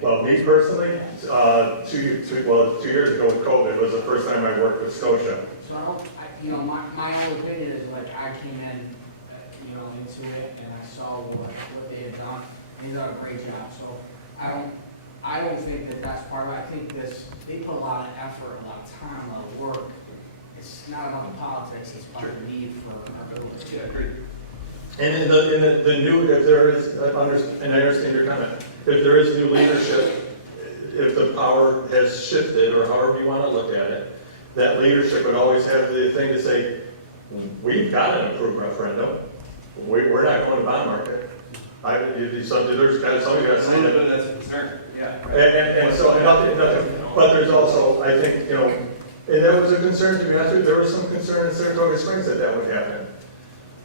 Well, me personally, 2 years ago with COVID was the first time I worked with Scotia. So I don't, my own opinion is like, I came in, into it and I saw what they had done, and they done a great job, so I don't think that that's part of it. I think they put a lot of effort, a lot of time, a lot of work. It's not about the politics, it's about the need for our village. Yeah, agreed. And in the new, if there is, and I understand your comment, if there is new leadership, if the power has shifted, or however you want to look at it, that leadership would always have the thing to say, we've got an approved referendum, we're not going to bond market. There's got somebody got to say that. That's a concern, yeah. And so, nothing, but there's also, I think, and that was a concern to me, there was some concern in Saratoga Springs that would happen.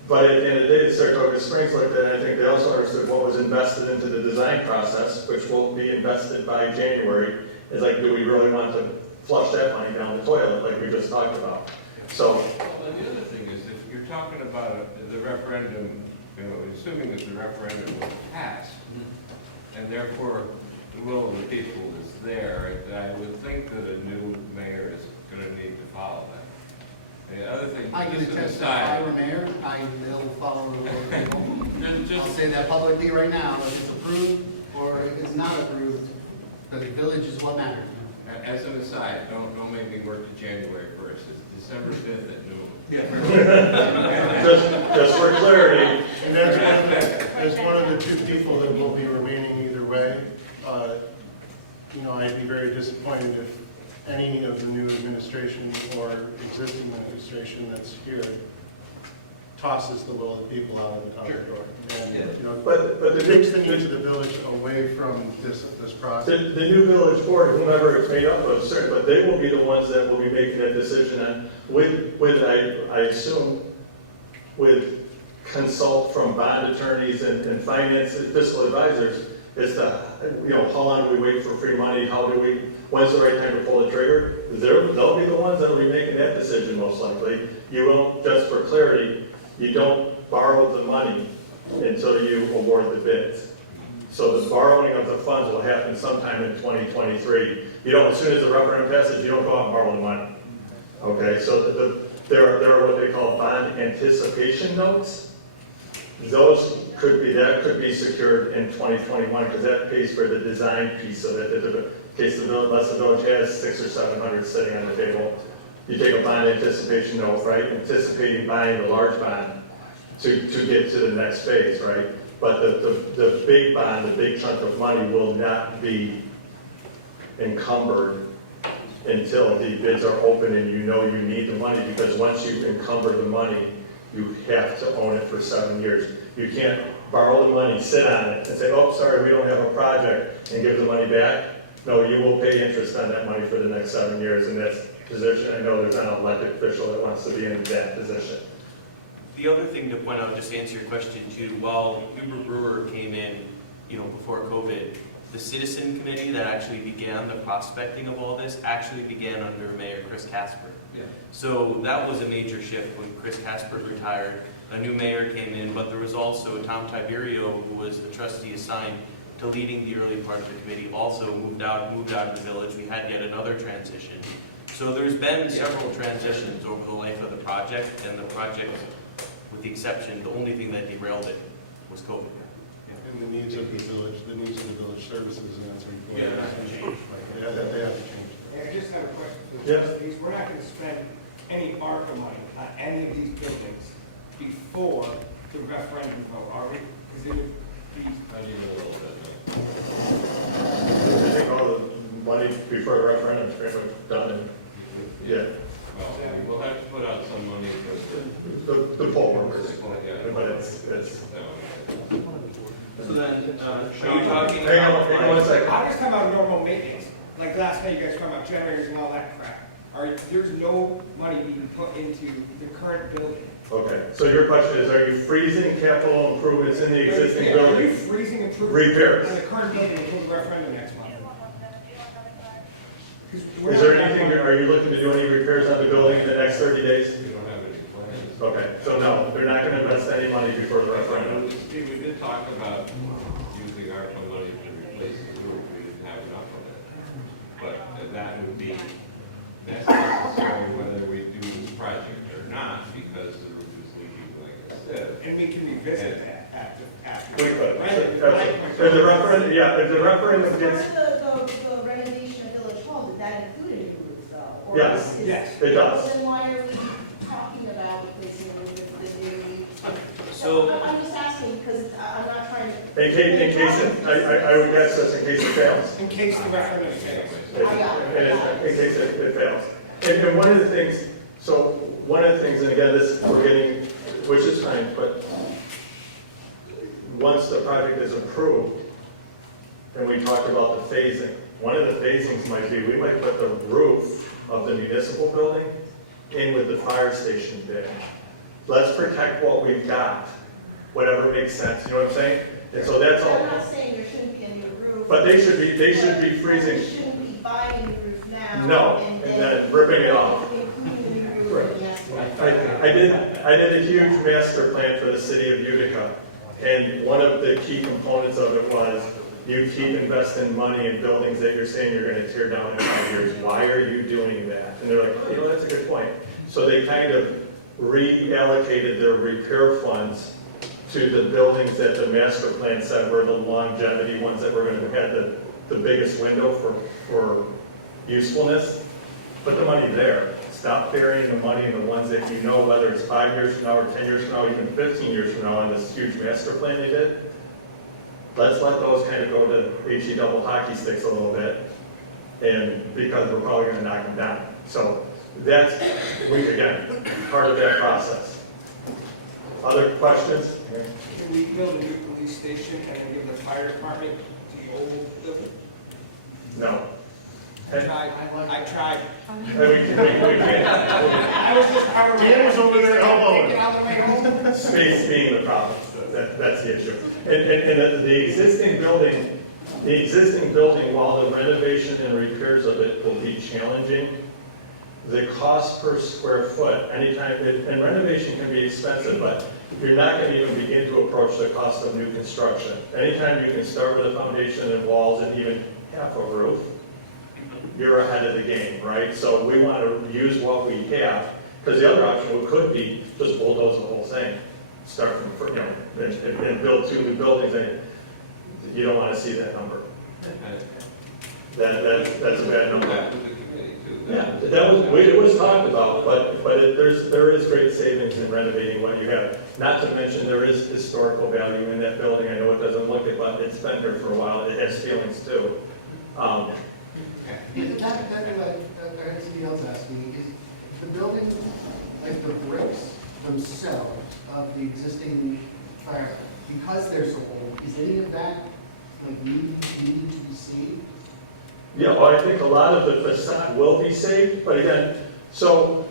But at the end of the day, Saratoga Springs looked at it, I think they also understood what was invested into the design process, which will be invested by January, is like, do we really want to flush that money down the toilet, like we just talked about? So. Well, and the other thing is, if you're talking about the referendum, assuming that the referendum was passed, and therefore the will of the people is there, I would think that a new mayor is going to need to follow that. The other thing, I can just an attest, if aside, I were mayor, I will follow the will of the people. I'll just say that publicly right now, if it's approved or it is not approved, the village is what matters. as an aside, don't make me work to January 1st. It's December 5th at noon. Just for clarity, And as one of the two people that will be remaining either way, I'd be very disappointed if any of the new administration or existing administration that's here tosses the will of the people out of the top door. And, but takes the needs of the village away from this process. the new village board, whomever it's made up of, certain, but they will be the ones that will be making that decision on, I assume, with consult from bond attorneys and finance and fiscal advisors, is to, how long do we wait for free money? When's the right time to pull the trigger? They'll be the ones that will be making that decision most likely. You won't, just for clarity, you don't borrow the money until you award the bids. So the borrowing of the funds will happen sometime in 2023. As soon as the referendum passes, you don't go out and borrow the money. Okay, so there are what they call bond anticipation notes. Those could be secured in 2021 because that pays for the design piece of it. In case the village has 600 or 700 sitting on the table, you take a bond anticipation note, right? Anticipating buying a large bond to get to the next phase, right? But the big bond, the big chunk of money will not be encumbered until the bids are open and you need the money, because once you encumber the money, you have to own it for 7 years. You can't borrow the money, sit on it, and say, oh, sorry, we don't have a project, and give the money back. No, you will pay interest on that money for the next 7 years, and that's position. I know there's not an elected official that wants to be in that position. The other thing to point out, just to answer your question too, while Huber Brewer came in, before COVID, the citizen committee that actually began the prospecting of all this actually began under Mayor Chris Casper. Yeah. So that was a major shift when Chris Casper retired. A new mayor came in, but there was also Tom Tiberio, who was the trustee assigned to leading the early part of the committee, also moved out of the village. We had yet another transition. So there's been several transitions over the life of the project, and the project, with the exception, the only thing that derailed it was COVID. And the needs of the village services, and that's important. Yeah, that's gonna change. Yeah, that they have to change. I just have a question for the Yes. trustees. We're not going to spend any ARPA money on any of these buildings before the referendum vote, are we? Because it would be, How do you know all that? I think all the money before the referendum is pretty much done. And, yeah, Well, we'll have to put out some money for the poll workers. yeah. But it's. So then, Are you talking Hang about? on one second. I'm just talking about normal maintenance. Like last night, you guys were talking about generators and all that crap. There's no money being put into the current building. Okay, so your question is, are you freezing capital improvements in the existing Yeah, Are you building? freezing improvements Repairs. on the current building until the referendum next month? 'Cause we're Is there not- anything, are you looking to do any repairs on the building in the next 30 days? We don't have any plans. Okay, so no, they're not gonna invest any money before the referendum. Steve, we did talk about using ARPA money to replace the roof. We didn't have wouldn't be necessary whether we do this project or not, because the roof is leaking, like I said. And we can revisit that after. We could. Right. If the referendum, yeah, if the referendum gets, Part of the renovation of Village Hall, did that include a new roof though? Or Yes. is- Yes. it does. Then why are we talking about replacing the roof if the new? So- I'm just asking, because I'm not trying to. In case I would guess this in case it fails. In case the referendum fails. In case it fails. And one of the things, and again, this, we're getting, which is fine, but once the project is approved, and we talked about the phasing, one of the phasings might be, we might put the roof of the municipal building in with the fire station bid. Let's protect what we've got, whatever makes sense, you know what I'm saying? And so that's I'm all, not saying there shouldn't be a new roof. but they should be But freezing, we shouldn't be buying a new roof now. no, and then ripping it off. Including the new roof in the estimate. I did a huge master plan for the city of Utica, and one of the key components of it was, you keep investing money in buildings that you're saying you're gonna tear down in 5 years, why are you doing that? And they're like, you know, that's a good point. So they kind of reallocated their repair funds to the buildings that the master plan said were the longevity ones that were gonna have the biggest window for usefulness. Put the money there. Stop burying the money in the ones that you know, whether it's 5 years from now or 10 years from now, even 15 years from now, in this huge master plan they did. Let's let those kind of go to HE double hockey sticks a little bit, and because we're probably gonna knock them down. So that's, again, part of that process. Other questions? Can we build a new police station and then give the fire department the old building? No. I tried. We can't. I was just part of. Dan was over there elbowing. Taking out the way home. Space being the problem, that's the issue. And the existing building, while the renovation and repairs of it will be challenging, the cost per square foot, anytime, and renovation can be expensive, but you're not gonna even begin to approach the cost of new construction. Anytime you can start with a foundation and walls and even half a roof, you're ahead of the game, right? So we want to use what we have, because the other option could be just bulldoze the whole thing, start from, and build 2 new buildings, and you don't want to see that number. That's a bad number. That was the committee too. Yeah, it was talked about, but there is great savings in renovating what you have. Not to mention, there is historical value in that building. I know it doesn't look it, but it's been here for a while. It has feelings too. Yeah, that I had somebody else ask me, is the building, like the bricks themselves of the existing fire, because they're so old, is any of that like needed to be saved? Yeah, well, I think a lot of the facade will be saved, but again, so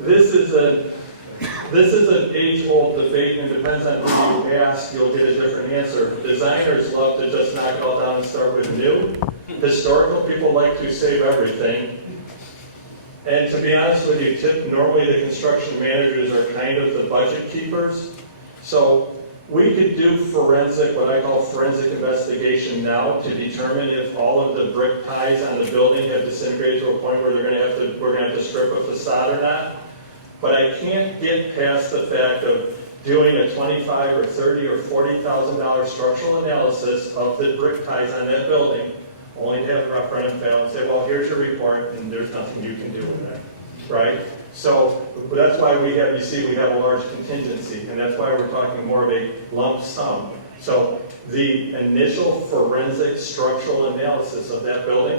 this is an age-old debate, and it depends on who you ask, you'll get a different answer. Designers love to just knock it all down and start with new. Historical people like to save everything. And to be honest with you, normally the construction managers are kind of the budget keepers. So we could do forensic, what I call forensic investigation now, to determine if all of the brick ties on the building have disintegrated to a point where we're gonna have to strip a facade or not. But I can't get past the fact of doing a $25,000 or $30,000 or $40,000 structural analysis of the brick ties on that building, only to have a referendum fail and say, well, here's your report, and there's nothing you can do with that, right? So that's why we have a large contingency, and that's why we're talking more of a lump sum. So the initial forensic structural analysis of that building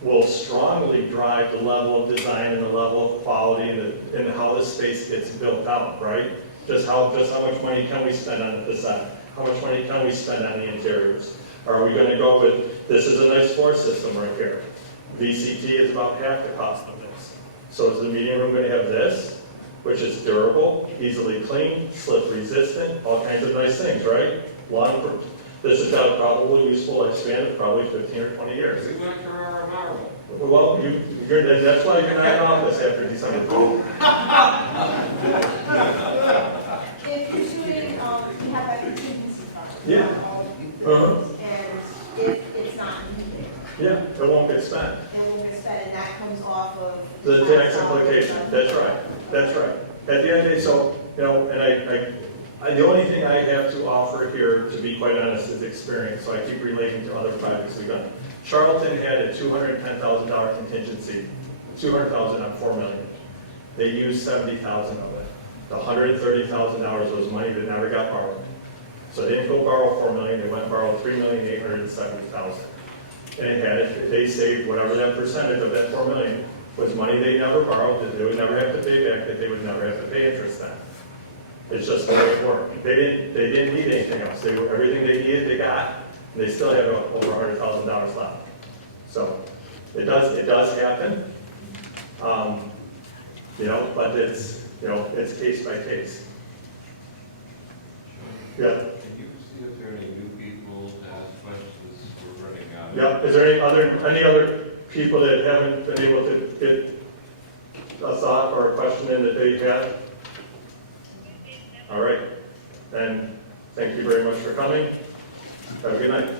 will strongly drive the level of design and the level of quality and how the space gets built out, right? Just how much money can we spend on the facade? How much money can we spend on the interiors? Are we going to go with, this is a nice floor system right here. VCT is about half the cost of this. So is the meeting room going to have this, which is durable, easily cleaned, slip resistant, all kinds of nice things, right? This has got a probably useful lifespan of probably 15 or 20 years. We went to our model. Well, that's why you're not in office after December 12th. If you're shooting, we have that contingency fund. Yeah. All of these Uh-huh. buildings, and if it's not needed, Yeah, it won't get spent. and will get spent, and that comes off of. The tax implication, that's right, that's right. At the end of the day, so, you know, and the only thing I have to offer here, to be quite honest, is experience, so I keep relating to other projects we've done. Charlton had a $210,000 contingency, 200,000 on 4 million. They used 70,000 of it. The $130,000 was money that never got borrowed. So they didn't go borrow 4 million, they went and borrowed 3,870,000. And it had, they saved whatever that percentage of that 4 million was money they never borrowed, that they would never have to pay back, that they would never have to pay interest on. It's just the way it worked. They didn't need anything else. Everything they needed, they got, and they still have over $100,000 left. So it does happen. You know, but it's, you know, it's case by case. Yeah. Can you see if there are any new people to ask questions? We're running out. Yeah, is there any other people that haven't been able to get a thought or a question in that they had? All right, then, thank you very much for coming. Have a good night.